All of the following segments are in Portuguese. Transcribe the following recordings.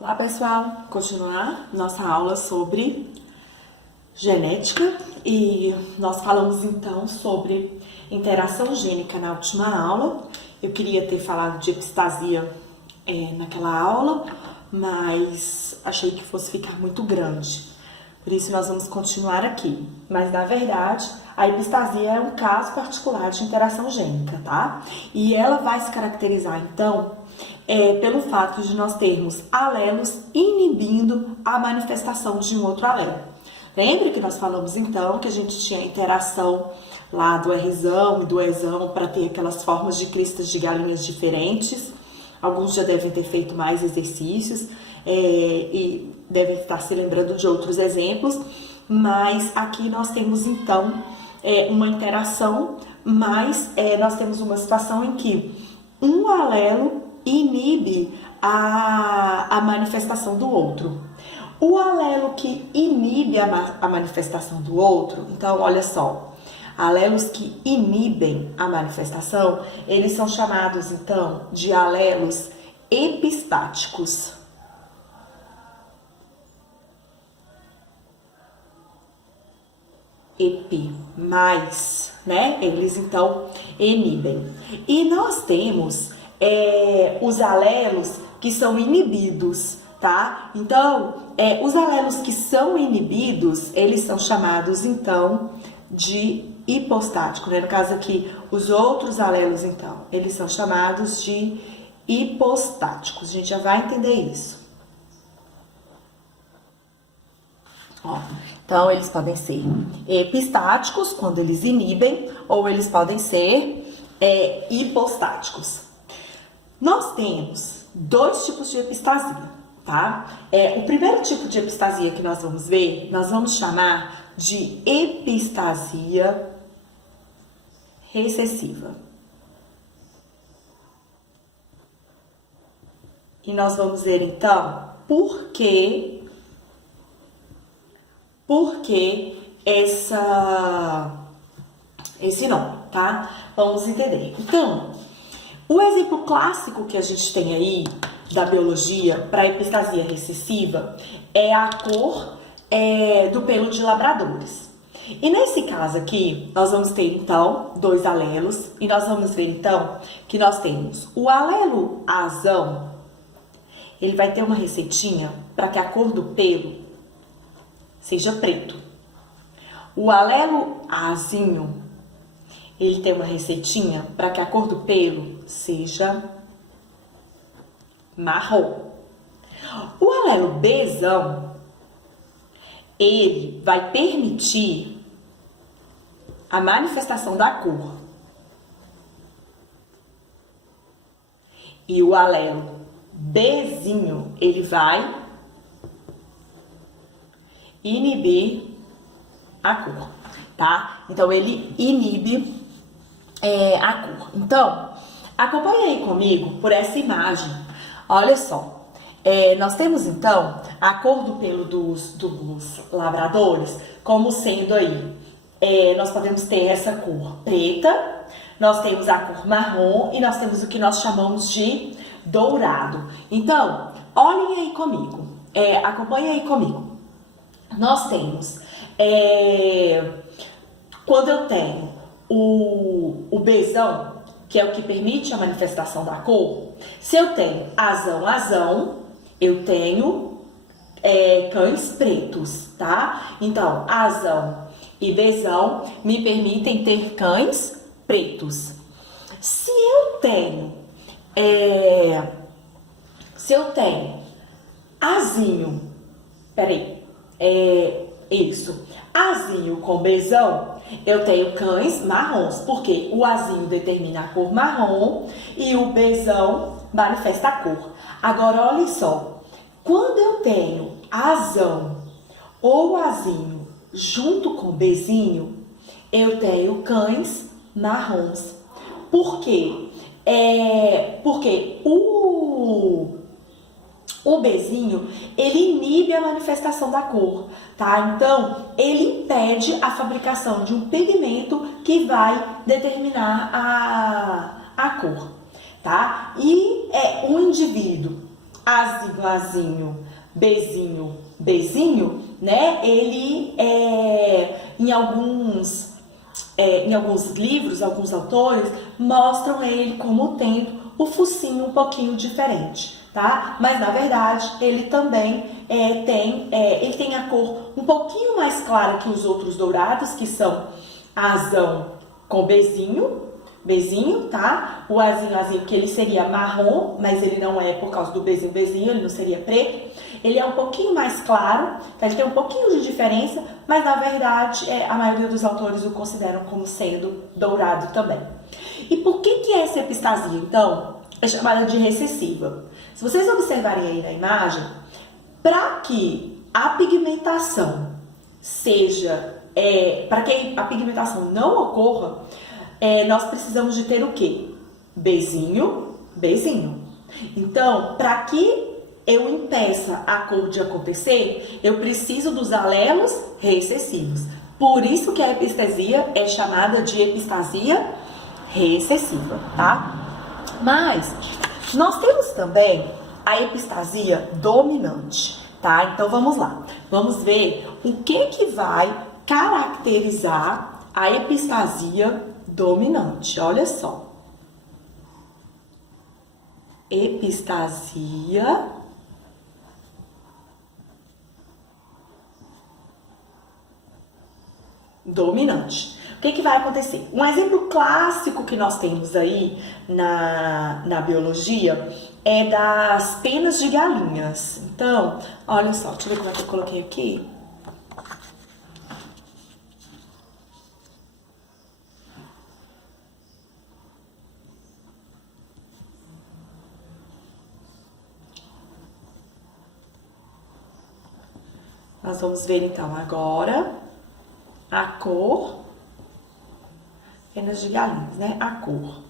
Olá pessoal, continuar nossa aula sobre genética e nós falamos então sobre interação gênica na última aula. Eu queria ter falado de epistasia naquela aula, mas achei que fosse ficar muito grande. Por isso nós vamos continuar aqui. Mas na verdade, a epistasia é um caso particular de interação gênica, tá? E ela vai se caracterizar então pelo fato de nós termos alelos inibindo a manifestação de um outro alelo. Lembra que nós falamos então que a gente tinha interação lá do Rzão e do Ezão para ter aquelas formas de cristas de galinhas diferentes? Alguns já devem ter feito mais exercícios e devem estar se lembrando de outros exemplos, mas aqui nós temos então uma interação, mas nós temos uma situação em que um alelo inibe a manifestação do outro. O alelo que inibe a manifestação do outro, então olha só, alelos que inibem a manifestação, eles são chamados então de alelos epistáticos. Mais, né? Eles então inibem. E nós temos os alelos que são inibidos, tá? Então, os alelos que são inibidos, eles são chamados então de hipostáticos, né? No caso aqui, os outros alelos então, eles são chamados de hipostáticos. A gente já vai entender isso. Ó, então, eles podem ser epistáticos, quando eles inibem, ou eles podem ser hipostáticos. Nós temos dois tipos de epistasia, tá? O primeiro tipo de epistasia que nós vamos ver, nós vamos chamar de epistasia recessiva. E nós vamos ver, então, por que esse nome, tá? Vamos entender. Então, o exemplo clássico que a gente tem aí da biologia para epistasia recessiva é a cor do pelo de labradores. E nesse caso aqui, nós vamos ter então dois alelos e nós vamos ver então que nós temos o alelo azão, ele vai ter uma receitinha para que a cor do pelo seja preto. O alelo azinho, ele tem uma receitinha para que a cor do pelo seja marrom. O alelo Bzão, ele vai permitir a manifestação da cor. E o alelo Bzinho, ele vai inibir a cor, tá? Então, ele inibe a cor. Então, acompanhe aí comigo por essa imagem. Olha só, nós temos então a cor do pelo dos labradores como sendo aí, nós podemos ter essa cor preta, nós temos a cor marrom e nós temos o que nós chamamos de dourado. Então, olhem aí comigo, acompanhe aí comigo. Nós temos, quando eu tenho o Bzão, que é o que permite a manifestação da cor, se eu tenho azão, eu tenho cães pretos, tá? Então, azão e Bzão me permitem ter cães pretos. Se eu tenho azinho, azinho com Bzão, eu tenho cães marrons, porque o azinho determina a cor marrom e o Bzão manifesta a cor. Agora, olha só, quando eu tenho azão ou azinho junto com Bzinho, eu tenho cães marrons. Por quê? Porque o Bzinho, ele inibe a manifestação da cor, tá? Então, ele impede a fabricação de um pigmento que vai determinar a cor, tá? E um indivíduo Azinho, azinho, bezinho, bezinho, né? Ele em alguns livros, alguns autores mostram ele como tendo o focinho um pouquinho diferente, tá? Mas na verdade ele também tem a cor um pouquinho mais clara que os outros dourados, que são azão com bezinho, tá? O azinho, que ele seria marrom, mas ele não é por causa do bezinho, ele não seria preto. Ele é um pouquinho mais claro, tá? Ele tem um pouquinho de diferença, mas na verdade a maioria dos autores o consideram como sendo dourado também. E por que essa epistasia, então, é chamada de recessiva? Se vocês observarem aí na imagem, para que a pigmentação para que a pigmentação não ocorra, nós precisamos de ter o quê? Bezinho. Então, para que eu impeça a cor de acontecer, eu preciso dos alelos recessivos. Por isso que a epistasia é chamada de epistasia recessiva, tá? Mas nós temos também a epistasia dominante, tá? Então vamos lá. Vamos ver o que vai caracterizar a epistasia dominante. Olha só. Epistasia dominante. O que vai acontecer? Um exemplo clássico que nós temos aí na biologia é das penas de galinhas. Então, olha só, deixa eu ver como é que eu coloquei aqui. Nós vamos ver então agora a cor, penas de galinhas, né? A cor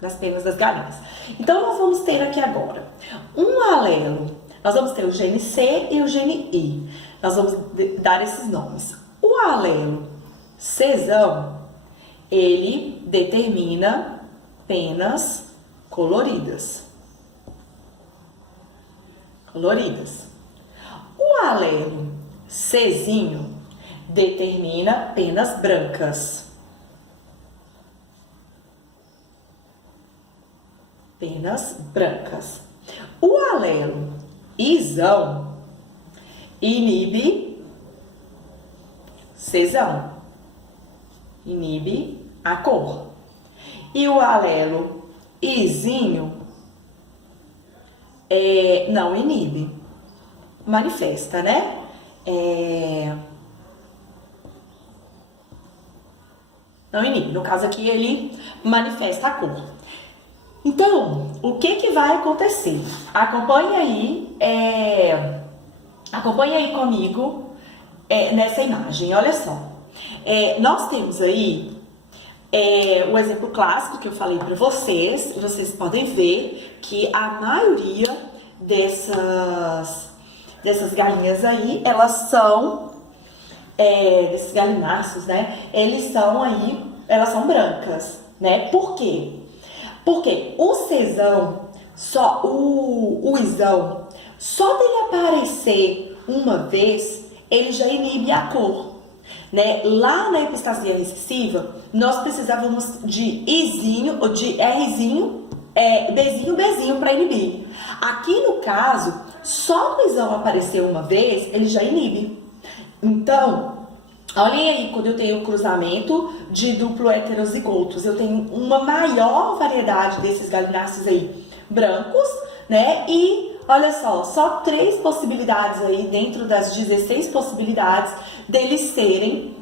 das penas das galinhas. Então, nós vamos ter aqui agora um alelo. Nós vamos ter o gene C e o gene I. Nós vamos dar esses nomes. O alelo Czão, ele determina penas coloridas. O alelo Czinho determina penas brancas. O alelo Izão inibe Czão, inibe a cor. E o alelo Izinho não inibe, manifesta, né? Não inibe, no caso aqui ele manifesta a cor. Então, o que vai acontecer? Acompanhe aí comigo nessa imagem, olha só. Nós temos aí o exemplo clássico que eu falei para vocês. Vocês podem ver que a maioria dessas galinhas aí, elas são, desses galináceos, né? Elas são brancas, né? Por quê? Porque o Czão, o Izão, só dele aparecer uma vez, ele já inibe a cor, né? Lá na epistasia recessiva, nós precisávamos de Izinho ou de Rzinho, Bzinho para inibir. Aqui no caso, só o Izão aparecer uma vez, ele já inibe. Então, olhem aí, quando eu tenho cruzamento de duplo heterozigotos, eu tenho uma maior variedade desses galináceos aí brancos, né? E olha só 3 possibilidades aí dentro das 16 possibilidades deles serem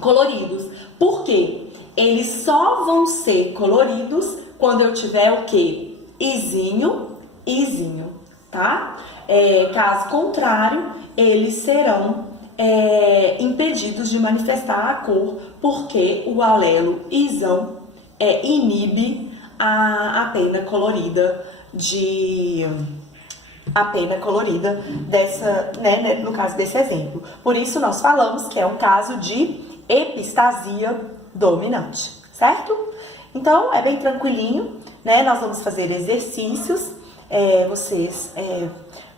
coloridos. Por quê? Eles só vão ser coloridos quando eu tiver o quê? Izinho, tá? Caso contrário, eles serão impedidos de manifestar a cor, porque o alelo Izão inibe a pena colorida dessa, né, no caso desse exemplo. Por isso nós falamos que é um caso de epistasia dominante, certo? Então, é bem tranquilinho, né? Nós vamos fazer exercícios, vocês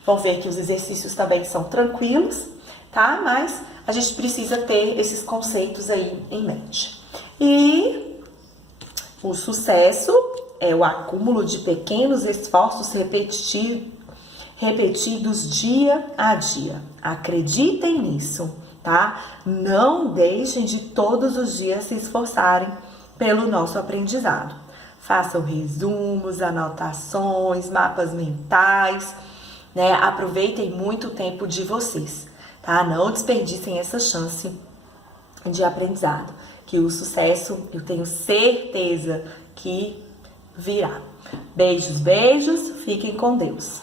vão ver que os exercícios também são tranquilos, tá? Mas a gente precisa ter esses conceitos aí em mente. E o sucesso é o acúmulo de pequenos esforços repetidos dia a dia. Acreditem nisso, tá? Não deixem de todos os dias se esforçarem pelo nosso aprendizado. Façam resumos, anotações, mapas mentais, né? Aproveitem muito o tempo de vocês, tá? Não desperdicem essa chance de aprendizado, que o sucesso, eu tenho certeza que virá. Beijos, beijos, fiquem com Deus.